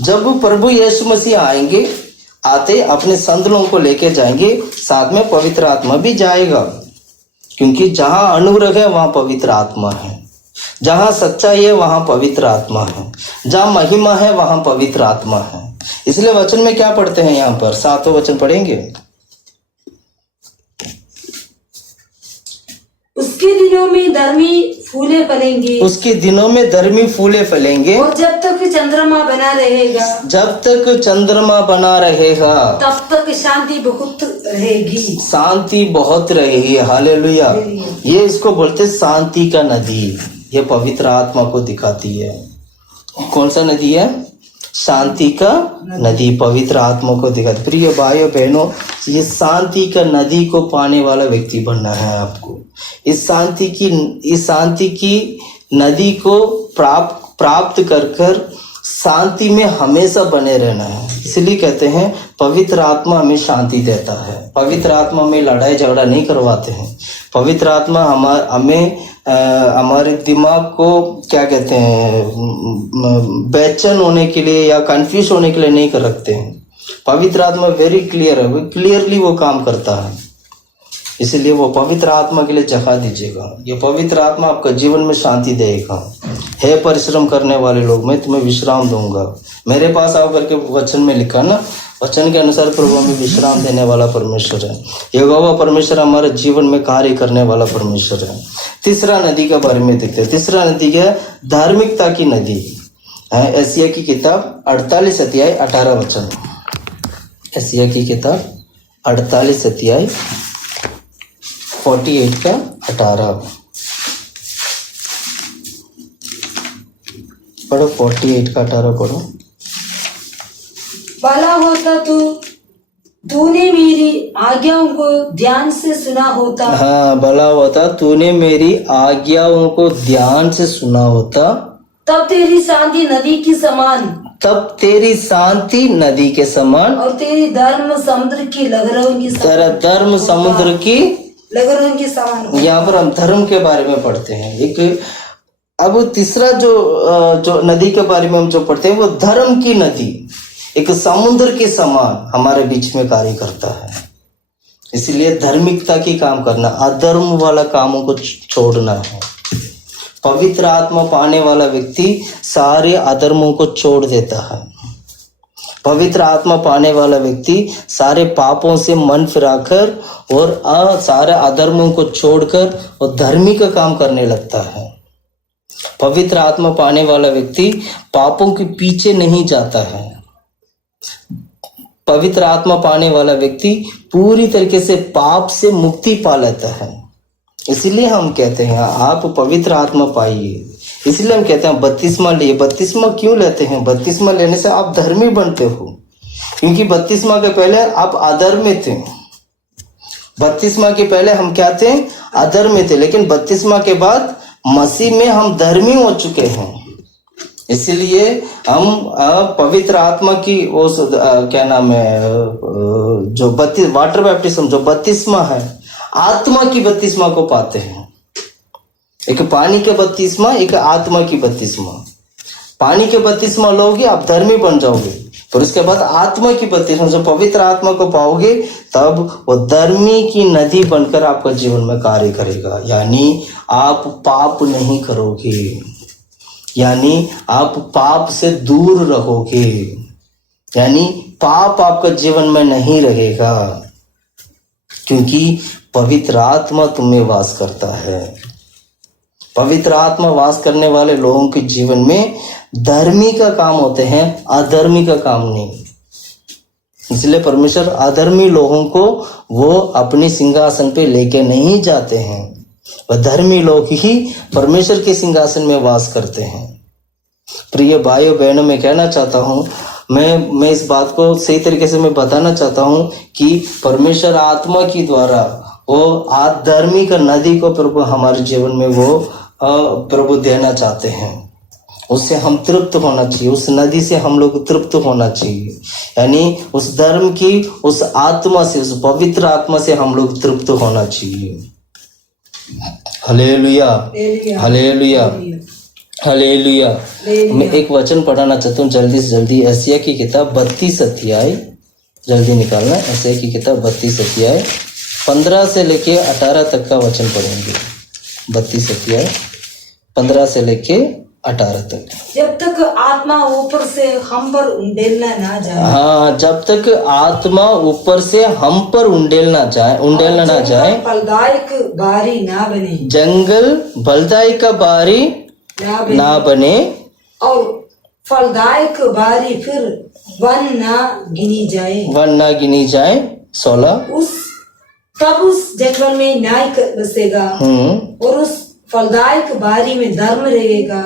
जब प्रभु यीशु मसीह आते अपने संत लोगों को लेकर जाएंगे, साथ में पवित्र आत्मा भी जाएगा, क्योंकि जहां अनुग्रह है वहां पवित्र आत्मा है, जहां सच्चाई है वहां पवित्र आत्मा है, जहां महिमा है वहां पवित्र आत्मा है। इसलिए वचन में क्या पढ़ते हैं, यहाँ पर 7वां वचन पढ़ेंगे। उसके दिनों में धर्मी फूले फलेंगे, उसके दिनों में धर्मी फूले फलेंगे, और जब तक चंद्रमा बना रहेगा, जब तक चंद्रमा बना रहेगा, तब तक शांति बहुत रहेगी, शांति बहुत रहेगी। हालेलुया। ये इसको बोलते शांति का नदी। ये पवित्र आत्मा को दिखाती है। कौन सा नदी है? शांति का नदी पवित्र आत्मा को दिखाती। प्रिय भाइयों बहनों, ये शांति का नदी को पाने वाला व्यक्ति बनना है आपको। इस शांति की नदी को प्राप्त कर शांति में हमेशा बने रहना है। इसलिए कहते हैं पवित्र आत्मा हमें शांति देता है। पवित्र आत्मा में लड़ाई झगड़ा नहीं करवाते हैं। पवित्र आत्मा हमारे दिमाग को क्या कहते हैं बेचैन होने के लिए या कंफ्यूज होने के लिए नहीं कर रखते हैं। पवित्र आत्मा वेरी क्लियर है, वो क्लियरली वो काम करता है। इसलिए वो पवित्र आत्मा के लिए जगह दीजिएगा। ये पवित्र आत्मा आपका जीवन में शांति देगा। हे परिश्रम करने वाले लोग, मैं तुम्हें विश्राम दूंगा। मेरे पास आओ करके वचन में लिखा ना, वचन के अनुसार प्रभु हमें विश्राम देने वाला परमेश्वर है। यहोवा परमेश्वर हमारे जीवन में कार्य करने वाला परमेश्वर है। तीसरा नदी के बारे में देखते हैं। तीसरा नदी है धार्मिकता की नदी। एशिया की किताब 48 अध्याय 18 वचन। एशिया की किताब 48 अध्याय 48 का 18 पढ़ो। 48 का 18 पढ़ो। भला होता तूने मेरी आज्ञाओं को ध्यान से सुना होता। हाँ, भला होता तूने मेरी आज्ञाओं को ध्यान से सुना होता। तब तेरी शांति नदी की समान, तब तेरी शांति नदी के समान, और तेरी धर्म समुद्र की लहरों की तेरा धर्म समुद्र की लहरों की समान हो। यहाँ पर हम धर्म के बारे में पढ़ते हैं। एक अब तीसरा जो नदी के बारे में हम जो पढ़ते हैं वो धर्म की नदी, एक समुद्र के समान हमारे बीच में कार्य करता है। इसलिए धार्मिकता की काम करना, अधर्म वाला कामों को छोड़ना है। पवित्र आत्मा पाने वाला व्यक्ति सारे अधर्मों को छोड़ देता है। पवित्र आत्मा पाने वाला व्यक्ति सारे पापों से मन फिराकर और सारे अधर्मों को छोड़कर और धार्मिक का काम करने लगता है। पवित्र आत्मा पाने वाला व्यक्ति पापों के पीछे नहीं जाता है। पवित्र आत्मा पाने वाला व्यक्ति पूरी तरीके से पाप से मुक्ति पा लेता है। इसलिए हम कहते हैं आप पवित्र आत्मा पाइए। इसलिए हम कहते हैं बपतिस्मा लिए। बपतिस्मा क्यों लेते हैं? बपतिस्मा लेने से आप धर्मी बनते हो, क्योंकि बपतिस्मा के पहले आप अधर्मी थे। बपतिस्मा के पहले हम क्या थे? अधर्मी थे, लेकिन बपतिस्मा के बाद मसीह में हम धर्मी हो चुके हैं। इसलिए हम पवित्र आत्मा की वो क्या नाम है जो वाटर बैप्टिज्म जो बपतिस्मा है, आत्मा की बपतिस्मा को पाते हैं। एक पानी के बपतिस्मा, एक आत्मा की बपतिस्मा। पानी के बपतिस्मा लोगे आप धर्मी बन जाओगे, फिर उसके बाद आत्मा की बपतिस्मा जो पवित्र आत्मा को पाओगे तब वो धर्मी की नदी बनकर आपका जीवन में कार्य करेगा। यानी आप पाप नहीं करोगे, यानी आप पाप से दूर रहोगे, यानी पाप आपका जीवन में नहीं रहेगा, क्योंकि पवित्र आत्मा तुम्हें वास करता है। पवित्र आत्मा वास करने वाले लोगों के जीवन में धर्मी का काम होते हैं, अधर्मी का काम नहीं। इसलिए परमेश्वर अधर्मी लोगों को वो अपने सिंहासन पे लेके नहीं जाते हैं। वह धर्मी लोग ही परमेश्वर के सिंहासन में वास करते हैं। प्रिय भाइयों बहनों, मैं कहना चाहता हूँ, मैं इस बात को सही तरीके से मैं बताना चाहता हूँ कि परमेश्वर आत्मा की द्वारा वो आध्यात्मिक नदी को प्रभु हमारे जीवन में वो प्रभु देना चाहते हैं। उससे हम तृप्त होना चाहिए, उस नदी से हम लोग तृप्त होना चाहिए। यानी उस धर्म की, उस आत्मा से, उस पवित्र आत्मा से हम लोग तृप्त होना चाहिए। Hallelujah, hallelujah, hallelujah. मैं एक वचन पढ़ाना चाहता हूँ जल्दी से जल्दी। एशिया की किताब 32 अध्याय, जल्दी निकालना। एशिया की किताब 32 अध्याय 15 से लेके 18 तक का वचन पढ़ेंगे। 32 अध्याय 15 से लेके 18 तक। जब तक आत्मा ऊपर से हम पर उंडेलना ना जाए। हाँ, जब तक आत्मा ऊपर से हम पर उंडेलना ना जाए, फलदायक बारी ना बने, जंगल फलदायक का बारी ना बने, और फलदायक बारी फिर वन ना गिनी जाए। 16 तब उस जंगल में न्याय बसेगा और उस फलदायक बारी में धर्म रहेगा,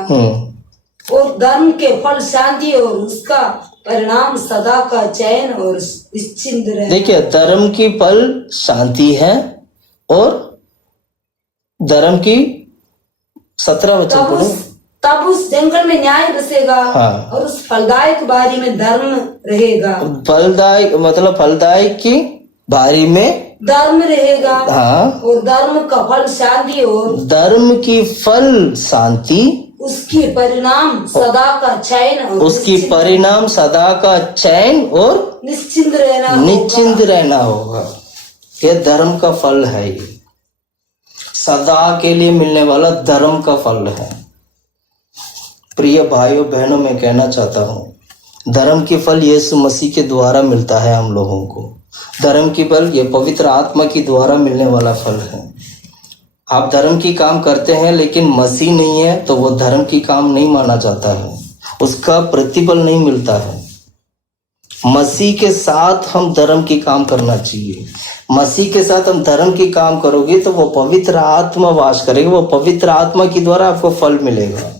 और धर्म के फल शांति और उसका परिणाम सदा का चैन और निश्चिंत रहेगा। देखिए, धर्म की फल शांति है और धर्म की 17 वचन पढ़ो। तब उस जंगल में न्याय बसेगा। हाँ। और उस फलदायक बारी में धर्म रहेगा। फलदायक मतलब फलदायक की बारी में धर्म रहेगा। हाँ। और धर्म का फल शांति और धर्म की फल शांति, उसकी परिणाम सदा का चैन और उसकी परिणाम सदा का चैन और निश्चिंत रहना निश्चिंत रहना होगा। यह धर्म का फल है, ये सदा के लिए मिलने वाला धर्म का फल है। प्रिय भाइयों बहनों, मैं कहना चाहता हूँ धर्म की फल यीशु मसीह के द्वारा मिलता है हम लोगों को। धर्म की फल ये पवित्र आत्मा की द्वारा मिलने वाला फल है। आप धर्म की काम करते हैं लेकिन मसीह नहीं है तो वो धर्म की काम नहीं माना जाता है, उसका प्रतिफल नहीं मिलता है। मसीह के साथ हम धर्म की काम करना चाहिए। मसीह के साथ हम धर्म की काम करोगे तो वो पवित्र आत्मा वास करेगा, वो पवित्र आत्मा के द्वारा आपको फल मिलेगा।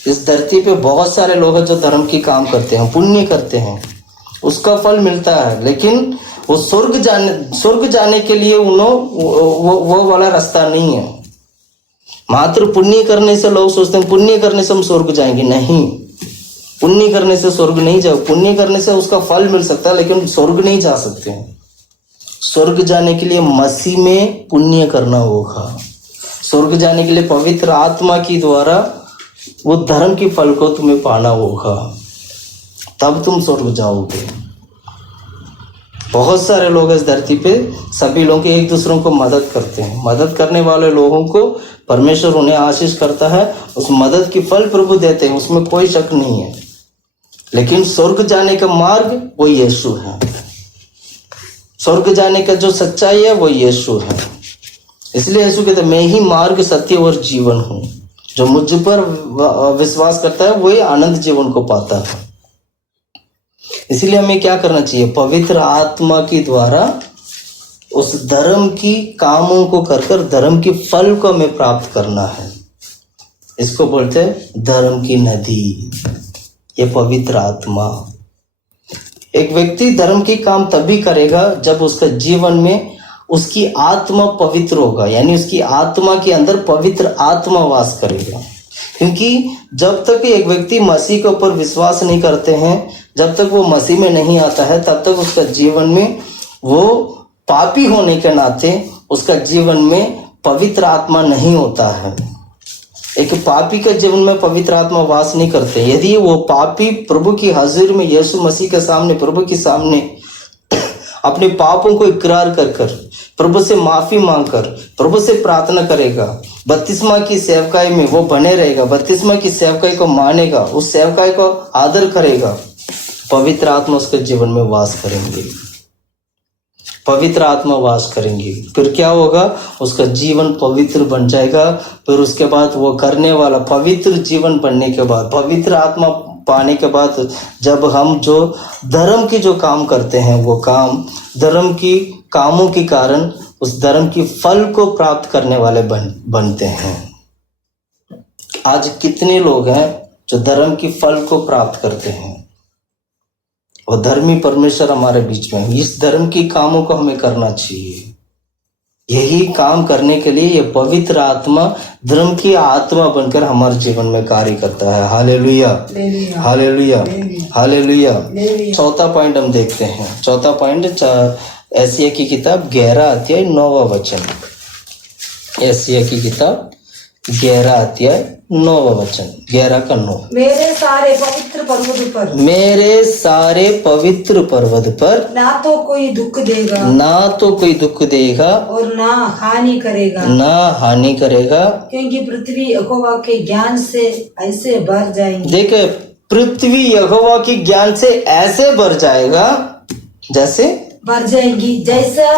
इस धरती पे बहुत सारे लोग हैं जो धर्म की काम करते हैं, पुण्य करते हैं, उसका फल मिलता है, लेकिन वो स्वर्ग जाने के लिए वो वाला रास्ता नहीं है। मात्र पुण्य करने से लोग सोचते हैं पुण्य करने से हम स्वर्ग जाएंगे। नहीं, पुण्य करने से स्वर्ग नहीं जाओ। पुण्य करने से उसका फल मिल सकता है लेकिन स्वर्ग नहीं जा सकते हैं। स्वर्ग जाने के लिए मसीह में पुण्य करना होगा। स्वर्ग जाने के लिए पवित्र आत्मा की द्वारा वो धर्म की फल को तुम्हें पाना होगा, तब तुम स्वर्ग जाओगे। बहुत सारे लोग इस धरती पे सभी लोग एक दूसरों को मदद करते हैं। मदद करने वाले लोगों को परमेश्वर उन्हें आशीष करता है, उस मदद की फल प्रभु देते हैं, उसमें कोई शक नहीं है। लेकिन स्वर्ग जाने का मार्ग वो यीशु है। स्वर्ग जाने का जो सच्चाई है वो यीशु है। इसलिए यीशु कहते मैं ही मार्ग, सत्य और जीवन हूँ। जो मुझ पर विश्वास करता है वही आनंद जीवन को पाता है। इसलिए हमें क्या करना चाहिए? पवित्र आत्मा के द्वारा उस धर्म की कामों को कर धर्म की फल को हमें प्राप्त करना है। इसको बोलते हैं धर्म की नदी, ये पवित्र आत्मा। एक व्यक्ति धर्म की काम तभी करेगा जब उसका जीवन में उसकी आत्मा पवित्र होगा, यानी उसकी आत्मा के अंदर पवित्र आत्मा वास करेगा। क्योंकि जब तक एक व्यक्ति मसीह के ऊपर विश्वास नहीं करते हैं, जब तक वो मसीह में नहीं आता है, तब तक उसका जीवन में वो पापी होने के नाते उसका जीवन में पवित्र आत्मा नहीं होता है। एक पापी के जीवन में पवित्र आत्मा वास नहीं करते। यदि वो पापी प्रभु की हाजिर में यीशु मसीह के सामने, प्रभु के सामने अपने पापों को इकरार कर प्रभु से माफी मांगकर प्रभु से प्रार्थना करेगा, बपतिस्मा की सेवकाई में वो बने रहेगा, बपतिस्मा की सेवकाई को मानेगा, उस सेवकाई को आदर करेगा, पवित्र आत्मा उसके जीवन में वास करेंगे। पवित्र आत्मा वास करेंगे। फिर क्या होगा? उसका जीवन पवित्र बन जाएगा। फिर उसके बाद वो करने वाला पवित्र जीवन बनने के बाद, पवित्र आत्मा पाने के बाद, जब हम जो धर्म के जो काम करते हैं वो काम धर्म की कामों के कारण उस धर्म की फल को प्राप्त करने वाले बनते हैं। आज कितने लोग हैं जो धर्म की फल को प्राप्त करते हैं? और धर्मी परमेश्वर हमारे बीच में, इस धर्म की कामों को हमें करना चाहिए। यही काम करने के लिए ये पवित्र आत्मा धर्म की आत्मा बनकर हमारे जीवन में कार्य करता है। Hallelujah, hallelujah, hallelujah. चौथा पॉइंट हम देखते हैं। चौथा पॉइंट एशिया की किताब 11 अध्याय 9वां वचन। एशिया की किताब 11 अध्याय 9वां वचन, 11 का 9। मेरे सारे पवित्र पर्वत पर, मेरे सारे पवित्र पर्वत पर ना तो कोई दुख देगा, ना तो कोई दुख देगा, और ना हानि करेगा, ना हानि करेगा, क्योंकि पृथ्वी यहोवा के ज्ञान से ऐसे भर जाएगी। देखे, पृथ्वी यहोवा की ज्ञान से ऐसे भर जाएगा, जैसे भर जाएगी जैसा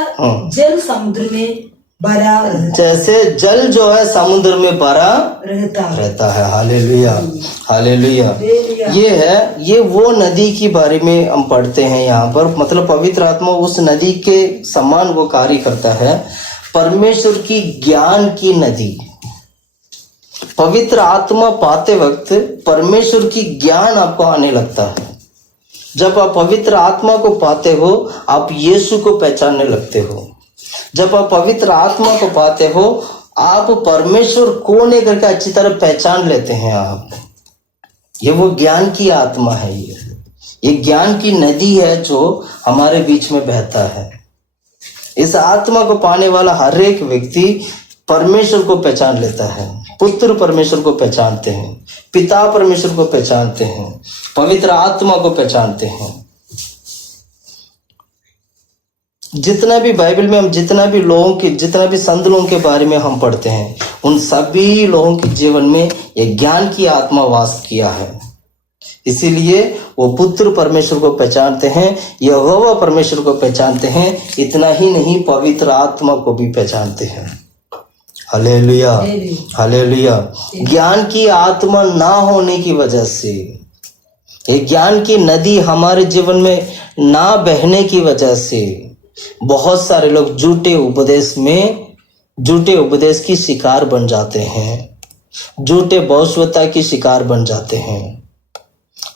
जल समुद्र में भरा रहता, जैसे जल जो है समुद्र में भरा रहता है। Hallelujah, hallelujah. ये वो नदी के बारे में हम पढ़ते हैं यहाँ पर। मतलब पवित्र आत्मा उस नदी के समान वो कार्य करता है। परमेश्वर की ज्ञान की नदी। पवित्र आत्मा पाते वक्त परमेश्वर की ज्ञान आपको आने लगता है। जब आप पवित्र आत्मा को पाते हो, आप यीशु को पहचानने लगते हो। जब आप पवित्र आत्मा को पाते हो, आप परमेश्वर कौन है करके अच्छी तरह पहचान लेते हैं आप। ये वो ज्ञान की आत्मा है, ये ज्ञान की नदी है जो हमारे बीच में बहता है। इस आत्मा को पाने वाला हर एक व्यक्ति परमेश्वर को पहचान लेता है। पुत्र परमेश्वर को पहचानते हैं, पिता परमेश्वर को पहचानते हैं, पवित्र आत्मा को पहचानते हैं। जितना भी बाइबल में हम जितना भी संत लोगों के बारे में हम पढ़ते हैं, उन सभी लोगों के जीवन में ये ज्ञान की आत्मा वास किया है। इसीलिए वो पुत्र परमेश्वर को पहचानते हैं, यहोवा परमेश्वर को पहचानते हैं। इतना ही नहीं, पवित्र आत्मा को भी पहचानते हैं। Hallelujah, hallelujah. ज्ञान की आत्मा ना होने की वजह से, ये ज्ञान की नदी हमारे जीवन में ना बहने की वजह से बहुत सारे लोग झूठे उपदेश की शिकार बन जाते हैं, झूठे भविष्यवक्ता की शिकार बन जाते हैं।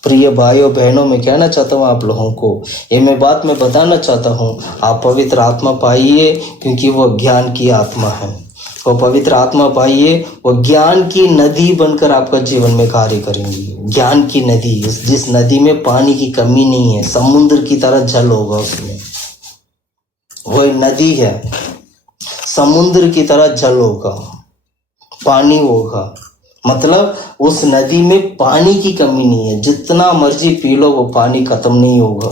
प्रिय भाइयों बहनों, मैं कहना चाहता हूँ आप लोगों को, ये मैं बताना चाहता हूँ, आप पवित्र आत्मा पाइए, क्योंकि वो ज्ञान की आत्मा है। वो पवित्र आत्मा पाइए, वो ज्ञान की नदी बनकर आपका जीवन में कार्य करेंगी। ज्ञान की नदी, जिस नदी में पानी की कमी नहीं है, समुद्र की तरह जल होगा उसमें। वो नदी है, समुद्र की तरह जल होगा, पानी होगा। मतलब उस नदी में पानी की कमी नहीं है, जितना मर्जी पी लो वो पानी खत्म नहीं होगा।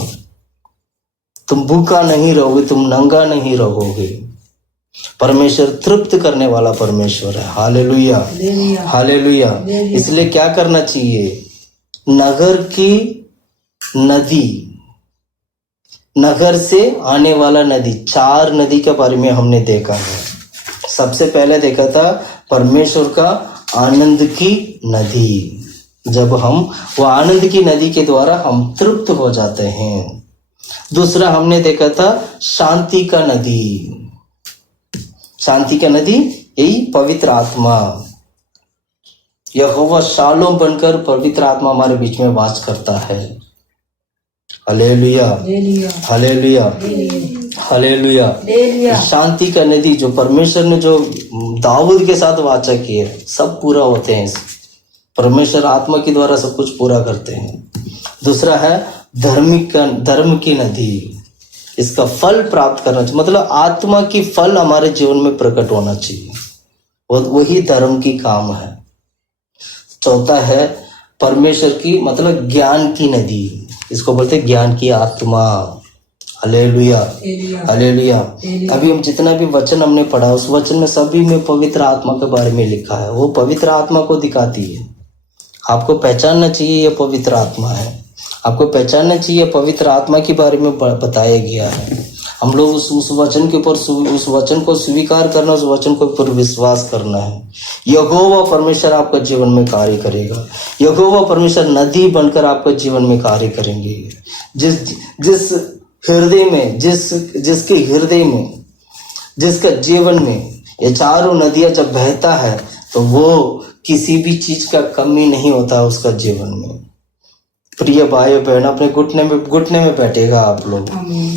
तुम भूखा नहीं रहोगे, तुम नंगा नहीं रहोगे। परमेश्वर तृप्त करने वाला परमेश्वर है। Hallelujah, hallelujah. इसलिए क्या करना चाहिए? नगर की नदी, नगर से आने वाला नदी, 4 नदी के बारे में हमने देखा है। सबसे पहले देखा था परमेश्वर का आनंद की नदी। जब हम वो आनंद की नदी के द्वारा हम तृप्त हो जाते हैं। दूसरा हमने देखा था शांति का नदी। शांति का नदी यही पवित्र आत्मा, यहोवा शालोम बनकर पवित्र आत्मा हमारे बीच में वास करता है। Hallelujah, hallelujah, hallelujah. शांति का नदी जो परमेश्वर ने जो दाऊद के साथ वाचा किए, सब पूरा होते हैं। परमेश्वर आत्मा के द्वारा सब कुछ पूरा करते हैं। दूसरा है धर्म की नदी। इसका फल प्राप्त करना चाहिए, मतलब आत्मा की फल हमारे जीवन में प्रकट होना चाहिए। वही धर्म की काम है। चौथा है परमेश्वर की, मतलब ज्ञान की नदी। इसको बोलते हैं ज्ञान की आत्मा। Hallelujah, hallelujah. अभी हम जितना भी वचन हमने पढ़ा, उस वचन में सभी में पवित्र आत्मा के बारे में लिखा है। वो पवित्र आत्मा को दिखाती है। आपको पहचानना चाहिए ये पवित्र आत्मा है। आपको पहचानना चाहिए पवित्र आत्मा के बारे में बताया गया है। हम लोग उस वचन के ऊपर, उस वचन को स्वीकार करना, उस वचन के ऊपर विश्वास करना है। यहोवा परमेश्वर आपका जीवन में कार्य करेगा। यहोवा परमेश्वर नदी बनकर आपका जीवन में कार्य करेंगे। जिस हृदय में, जिसके हृदय में, जिसका जीवन में ये चारों नदियां जब बहता है, तो वो किसी भी चीज का कमी नहीं होता उसका जीवन में। प्रिय भाई बहन, अपने घुटने में बैठेगा आप लोग,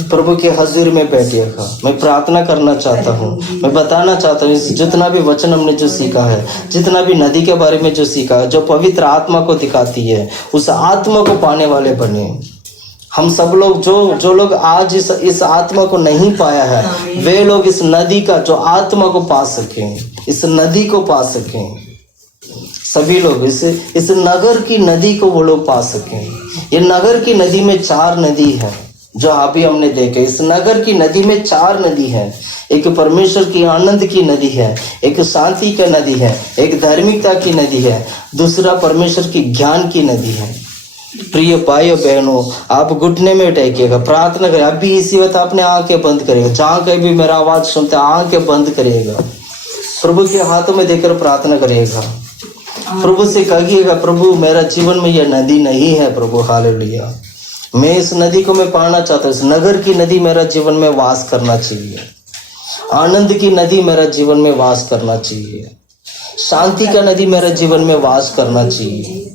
प्रभु के हजूर में बैठेगा। मैं प्रार्थना करना चाहता हूँ, मैं बताना चाहता हूँ, जितना भी वचन हमने जो सीखा है, जितना भी नदी के बारे में जो सीखा है, जो पवित्र आत्मा को दिखाती है, उस आत्मा को पाने वाले बने। हम सब लोग जो लोग आज इस आत्मा को नहीं पाया है, वे लोग इस नदी का जो आत्मा को पा सकें, इस नदी को पा सकें। सभी लोग इस नगर की नदी को वो लोग पा सकें। ये नगर की नदी में 4 नदी है जो अभी हमने देखे। इस नगर की नदी में 4 नदी है। एक परमेश्वर की आनंद की नदी है, एक शांति का नदी है, एक धार्मिकता की नदी है, दूसरा परमेश्वर की ज्ञान की नदी है। प्रिय भाइयों बहनों, आप घुटने में टेकिएगा, प्रार्थना करें। अभी इसी वक्त अपने आंखें बंद करेगा। जहां कहीं भी मेरा आवाज सुनते आंखें बंद करिएगा, प्रभु के हाथों में देकर प्रार्थना करिएगा। प्रभु से कहिएगा, प्रभु मेरा जीवन में यह नदी नहीं है प्रभु। हालेलुया। मैं इस नदी को मैं पाना चाहता हूँ। इस नगर की नदी मेरा जीवन में वास करना चाहिए। आनंद की नदी मेरा जीवन में वास करना चाहिए। शांति का नदी मेरा जीवन में वास करना चाहिए।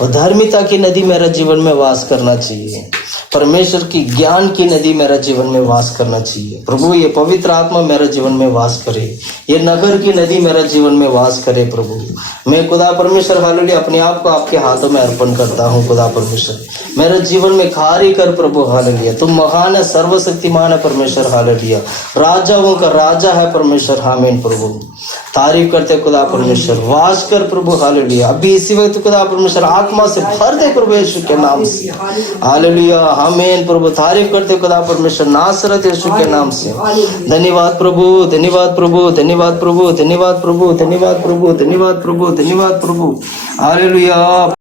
और धार्मिकता की नदी मेरा जीवन में वास करना चाहिए। परमेश्वर की ज्ञान की नदी मेरा जीवन में वास करना चाहिए। प्रभु ये पवित्र आत्मा मेरा जीवन में वास करे, ये नगर की नदी मेरा जीवन में वास करे। प्रभु मैं खुदा परमेश्वर हालेलुया अपने आप को आपके हाथों में अर्पण करता हूँ। खुदा परमेश्वर मेरे जीवन में कार्य कर प्रभु हालेलुया। तुम महान है, सर्वशक्तिमान है परमेश्वर हालेलुया। राजाओं का राजा है परमेश्वर। आमीन प्रभु तारीफ करते खुदा परमेश्वर। वास कर प्रभु हालेलुया। अभी इसी वक्त खुदा परमेश्वर आत्मा से भर दे प्रभु यीशु के नाम से हालेलुया। आमीन प्रभु तारीफ करते खुदा परमेश्वर नासरत यीशु के नाम से। धन्यवाद प्रभु, धन्यवाद प्रभु, धन्यवाद प्रभु, धन्यवाद प्रभु, धन्यवाद प्रभु, धन्यवाद प्रभु, धन्यवाद प्रभु हालेलुया।